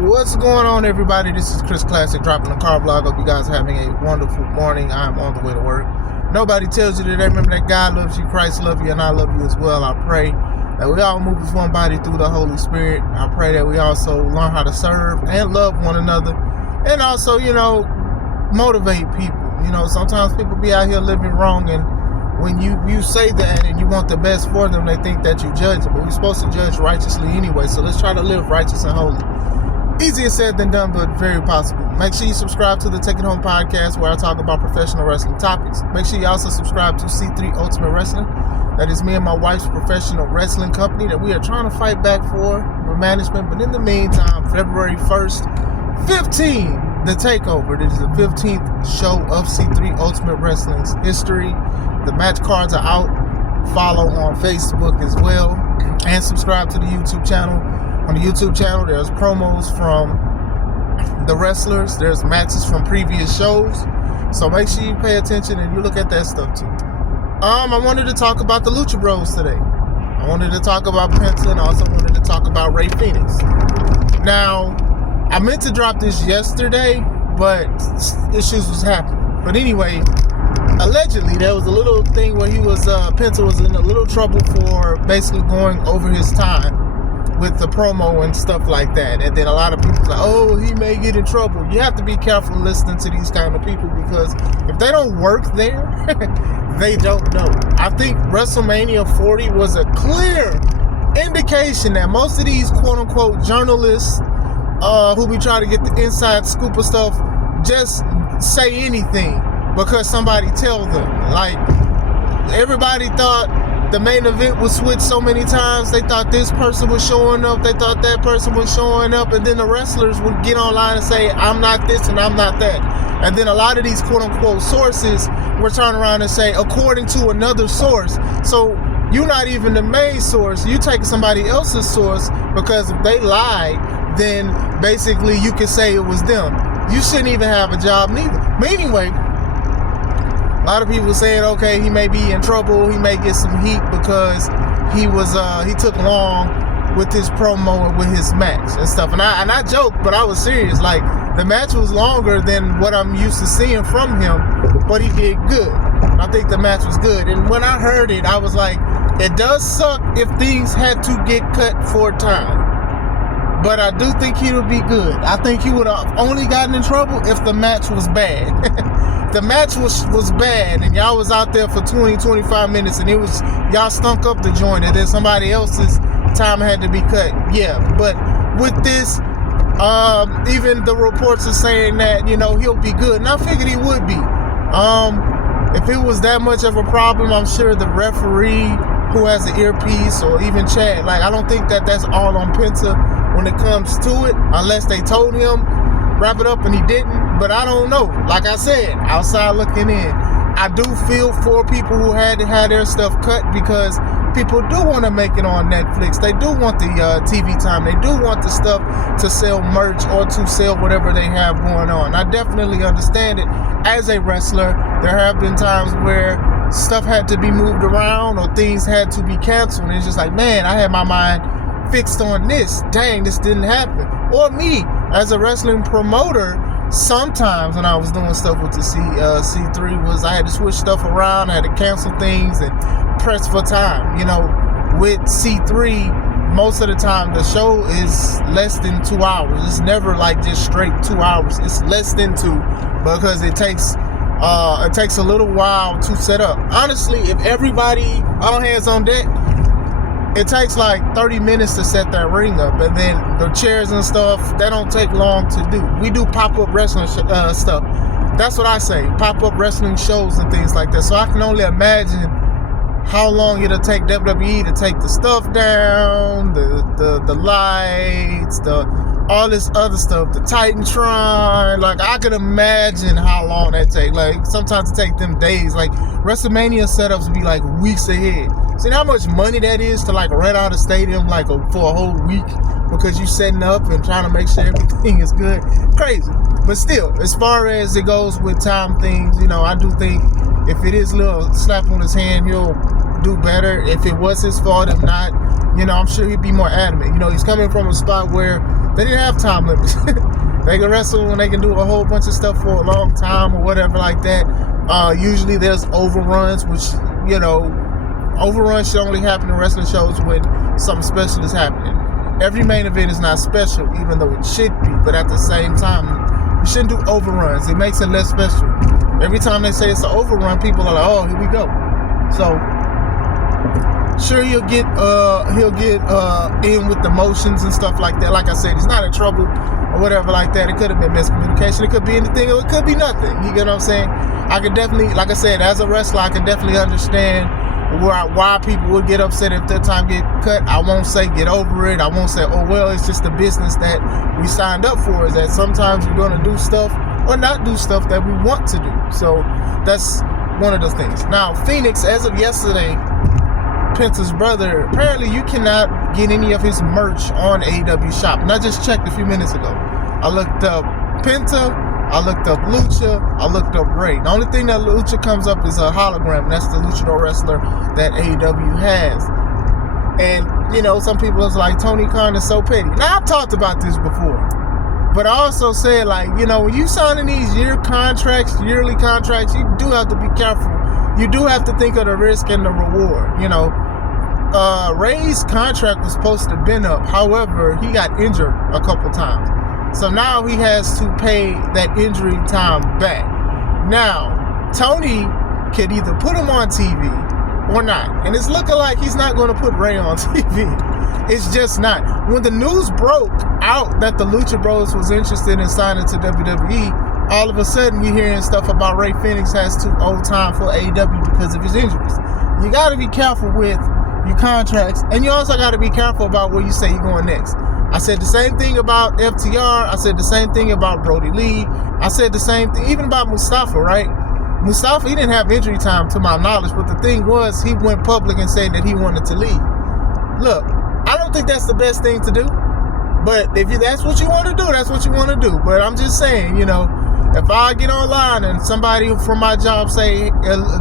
What's going on, everybody? This is Chris Classic dropping a car vlog. Hope you guys are having a wonderful morning. I'm on the way to work. Nobody tells you today. Remember that God loves you, Christ loves you, and I love you as well. I pray that we all move as one body through the Holy Spirit. I pray that we also learn how to serve and love one another, and also, motivate people. Sometimes people be out here living wrong, and when you say that and you want the best for them, they think that you judge them. But we're supposed to judge righteously anyway, so let's try to live righteous and holy. Easier said than done, but very possible. Make sure you subscribe to the Take It Home podcast, where I talk about professional wrestling topics. Make sure you also subscribe to C3 Ultimate Wrestling. That is me and my wife's professional wrestling company that we are trying to fight back for management. But in the meantime, February 1st, 15, the takeover. This is the 15th show of C3 Ultimate Wrestling's history. The match cards are out. Follow on Facebook as well, and subscribe to the YouTube channel. On the YouTube channel, there's promos from the wrestlers. There's matches from previous shows. So make sure you pay attention and you look at that stuff too. I wanted to talk about the Lucha Bros today. I wanted to talk about Penta, and also wanted to talk about Fenix. Now, I meant to drop this yesterday, but issues was happening. But anyway, allegedly there was a little thing where Penta was in a little trouble for basically going over his time with the promo and stuff like that. And then a lot of people like, oh, he may get in trouble. You have to be careful listening to these kind of people, because if they don't work there, they don't know. I think WrestleMania 40 was a clear indication that most of these quote-unquote journalists who be trying to get the inside scoop of stuff just say anything because somebody tell them. Like, everybody thought the main event was switched so many times. They thought this person was showing up, they thought that person was showing up, and then the wrestlers would get online and say, I'm not this and I'm not that. And then a lot of these quote-unquote sources were turning around and say, according to another source. So you're not even the main source. You taking somebody else's source, because if they lied, then basically you can say it was them. You shouldn't even have a job neither. But anyway, a lot of people saying, okay, he may be in trouble, he may get some heat because he took long with his promo and with his match and stuff. And I joked, but I was serious. Like, the match was longer than what I'm used to seeing from him, but he did good. I think the match was good. And when I heard it, I was like, it does suck if things had to get cut for a time. But I do think he would be good. I think he would have only gotten in trouble if the match was bad. The match was bad, and y'all was out there for 20-25 minutes, and y'all stunk up the joint, and then somebody else's time had to be cut. Yeah, but with this, even the reports are saying that, he'll be good, and I figured he would be. If it was that much of a problem, I'm sure the referee who has an earpiece, or even Chad, like, I don't think that that's all on Penta when it comes to it, unless they told him wrap it up and he didn't. But I don't know. Like I said, outside looking in, I do feel for people who had to have their stuff cut, because people do want to make it on Netflix. They do want the TV time. They do want the stuff to sell merch or to sell whatever they have going on. I definitely understand it. As a wrestler, there have been times where stuff had to be moved around or things had to be canceled. And it's just like, man, I had my mind fixed on this. Dang, this didn't happen. Or me, as a wrestling promoter, sometimes when I was doing stuff with the C3, I had to switch stuff around. I had to cancel things and press for time. With C3, most of the time the show is less than 2 hours. It's never like just straight 2 hours. It's less than 2, because it takes a little while to set up. Honestly, if everybody all hands on deck, it takes like 30 minutes to set that ring up, and then the chairs and stuff, that don't take long to do. We do pop-up wrestling stuff. That's what I say, pop-up wrestling shows and things like that. So I can only imagine how long it'll take WWE to take the stuff down, the lights, all this other stuff, the Titantron. Like, I can imagine how long that take. Like, sometimes it take them days. Like, WrestleMania setups be like weeks ahead. See how much money that is to like rent out a stadium like for a whole week, because you setting up and trying to make sure everything is good. Crazy. But still, as far as it goes with time things, I do think if it is a little slap on his hand, he'll do better. If it was his fault, if not, I'm sure he'd be more adamant. He's coming from a spot where They didn't have time limits. They can wrestle and they can do a whole bunch of stuff for a long time or whatever like that. Usually there's overruns, which, overruns should only happen in wrestling shows when something special is happening. Every main event is not special, even though it should be, but at the same time, you shouldn't do overruns. It makes it less special. Every time they say it's an overrun, people are like, oh, here we go. So, sure, he'll get in with the motions and stuff like that. Like I said, he's not in trouble or whatever like that. It could have been miscommunication. It could be anything, or it could be nothing. You get what I'm saying? I could definitely, like I said, as a wrestler, I can definitely understand why people would get upset if their time get cut. I won't say get over it. I won't say, oh, well, it's just the business that we signed up for, is that sometimes we're going to do stuff or not do stuff that we want to do. So that's one of those things. Now, Fenix, as of yesterday, Penta's brother, apparently you cannot get any of his merch on AEW shop. And I just checked a few minutes ago. I looked up Penta, I looked up Lucha, I looked up Ray. The only thing that Lucha comes up is a hologram, and that's the luchador wrestler that AEW has. And, some people is like, Tony Khan is so petty. Now, I've talked about this before, but I also said, like, when you signing these yearly contracts, you do have to be careful. You do have to think of the risk and the reward. Ray's contract was supposed to have been up. However, he got injured a couple times. So now he has to pay that injury time back. Now, Tony could either put him on TV or not. And it's looking like he's not going to put Ray on TV. It's just not. When the news broke out that the Lucha Bros was interested in signing to WWE, all of a sudden we're hearing stuff about Ray Fenix has too old time for AEW because of his injuries. You got to be careful with your contracts, and you also got to be careful about where you say you're going next. I said the same thing about FTR. I said the same thing about Brody Lee. I said the same thing even about Mustafa, right? Mustafa, he didn't have injury time to my knowledge, but the thing was he went public and said that he wanted to leave. Look, I don't think that's the best thing to do, but if that's what you want to do, that's what you want to do. But I'm just saying, if I get online and somebody from my job say,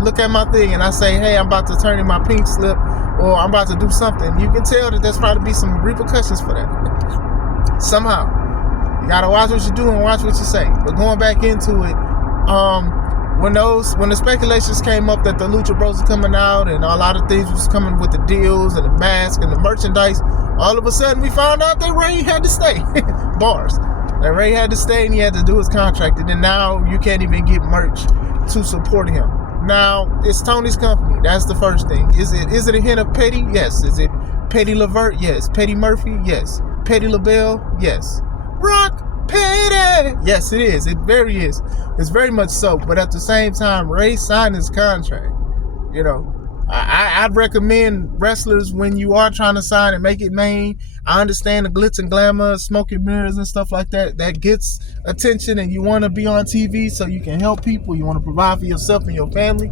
look at my thing, and I say, hey, I'm about to turn in my pink slip, or I'm about to do something, you can tell that there's probably be some repercussions for that. Somehow. You gotta watch what you do and watch what you say. But going back into it, when the speculations came up that the Lucha Bros are coming out and a lot of things was coming with the deals and the mask and the merchandise, all of a sudden we found out that Ray had to stay. Bars. That Ray had to stay and he had to do his contract, and then now you can't even get merch to support him. Now, it's Tony's company. That's the first thing. Is it a hint of petty? Yes. Is it Petty Levert? Yes. Petty Murphy? Yes. Petty LaBelle? Yes. Rock Petty? Yes, it is. It very is. It's very much so. But at the same time, Ray signed his contract. I'd recommend wrestlers, when you are trying to sign and make it main, I understand the glitz and glamour, smoke and mirrors and stuff like that. That gets attention, and you want to be on TV so you can help people. You want to provide for yourself and your family.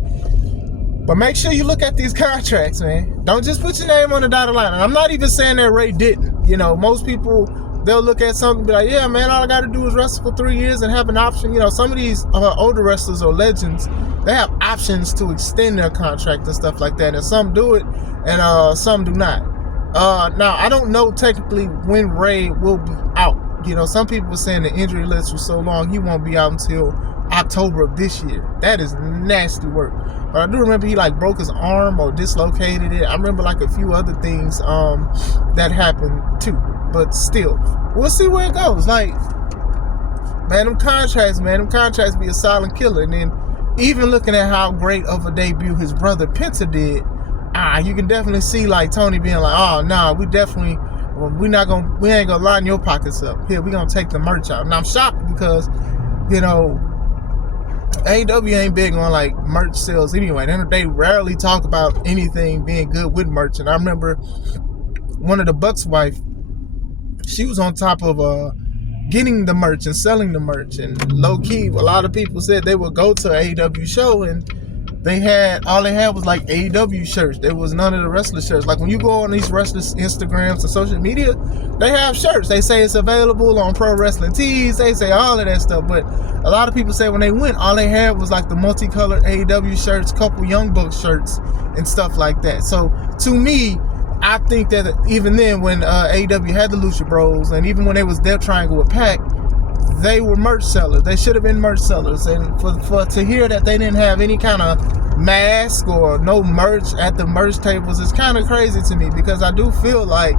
But make sure you look at these contracts, man. Don't just put your name on the dotted line. And I'm not even saying that Ray didn't. Most people, they'll look at something and be like, yeah, man, all I got to do is wrestle for 3 years and have an option. Some of these older wrestlers or legends, they have options to extend their contract and stuff like that. And some do it and some do not. Now, I don't know technically when Ray will be out. Some people were saying the injury list was so long, he won't be out until October of this year. That is nasty work. But I do remember he broke his arm or dislocated it. I remember a few other things that happened too. But still, we'll see where it goes. Them contracts be a silent killer. And then even looking at how great of a debut his brother Penta did, you can definitely see Tony being like, oh no, we ain't gonna line your pockets up. Here, we gonna take the merch out. And I'm shocked because, AEW ain't big on merch sales anyway. They rarely talk about anything being good with merch. And I remember one of the Bucks' wife, she was on top of getting the merch and selling the merch. And low key, a lot of people said they would go to an AEW show and all they had was AEW shirts. There was none of the wrestler shirts. When you go on these wrestlers' Instagrams and social media, they have shirts. They say it's available on Pro Wrestling Tees. They say all of that stuff. But a lot of people say when they went, all they had was the multicolored AEW shirts, couple Young Bucks shirts, and stuff like that. So to me, I think that even then, when AEW had the Lucha Bros, and even when they was Death Triangle with Pac, they were merch sellers. They should have been merch sellers. And for to hear that they didn't have any kind of mask or no merch at the merch tables is kind of crazy to me, because I do feel like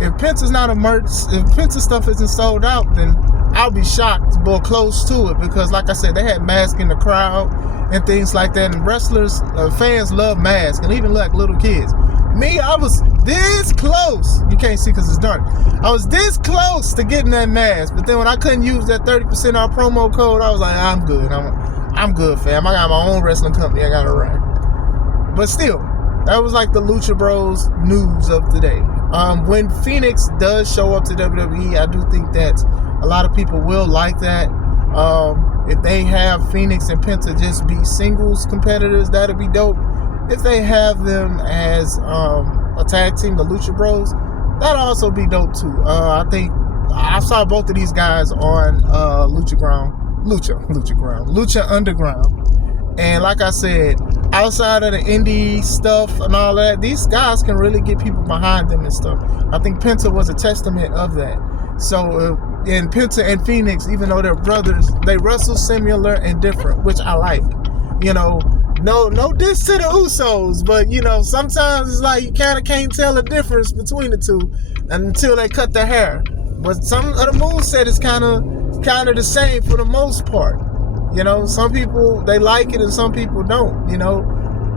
if Penta's not a merch, if Penta stuff isn't sold out, then I'll be shocked or close to it, because like I said, they had masks in the crowd and things like that, and wrestlers, fans love masks, and even like little kids. Me, I was this close. You can't see because it's dark. I was this close to getting that mask, but then when I couldn't use that 30% off promo code, I was like, I'm good. I'm good, fam. I got my own wrestling company I gotta run. But still, that was like the Lucha Bros news of the day. When Fenix does show up to WWE, I do think that a lot of people will like that. If they have Fenix and Penta just be singles competitors, that'd be dope. If they have them as a tag team, the Lucha Bros, that'd also be dope too. I think I saw both of these guys on Lucha Underground. And like I said, outside of the indie stuff and all that, these guys can really get people behind them and stuff. I think Penta was a testament of that. So, and Penta and Fenix, even though they're brothers, they wrestle similar and different, which I like. You know, no diss to the Usos, but you know, sometimes it's like you kind of can't tell the difference between the two until they cut their hair. But some of the moveset is kind of the same for the most part. You know, some people, they like it and some people don't. You know,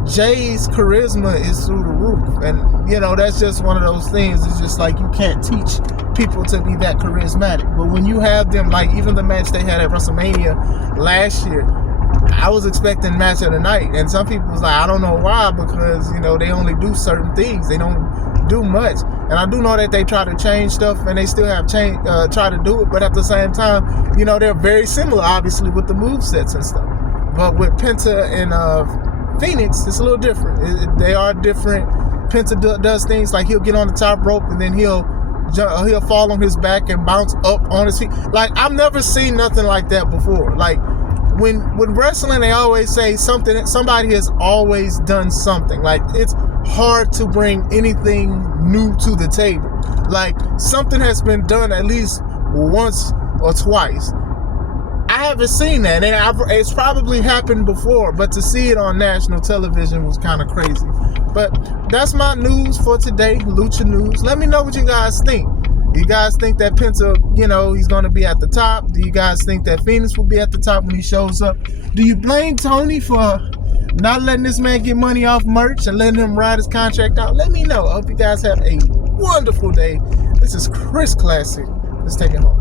Jay's charisma is through the roof, and you know, that's just one of those things. It's just like you can't teach people to be that charismatic. But when you have them, like even the match they had at WrestleMania last year, I was expecting match of the night, and some people was like, I don't know why, because you know, they only do certain things, they don't do much. And I do know that they try to change stuff, and they still have try to do it, but at the same time, you know, they're very similar, obviously, with the movesets and stuff. But with Penta and Fenix, it's a little different. They are different. Penta does things like he'll get on the top rope, and then he'll fall on his back and bounce up on his feet. Like, I've never seen nothing like that before. Like, when wrestling, they always say somebody has always done something. Like, it's hard to bring anything new to the table. Like, something has been done at least once or twice. I haven't seen that, and it's probably happened before, but to see it on national television was kind of crazy. But that's my news for today, Lucha News. Let me know what you guys think. Do you guys think that Penta, you know, he's going to be at the top? Do you guys think that Phoenix will be at the top when he shows up? Do you blame Tony for not letting this man get money off merch and letting him ride his contract out? Let me know. I hope you guys have a wonderful day. This is Chris Classic. Let's take it home.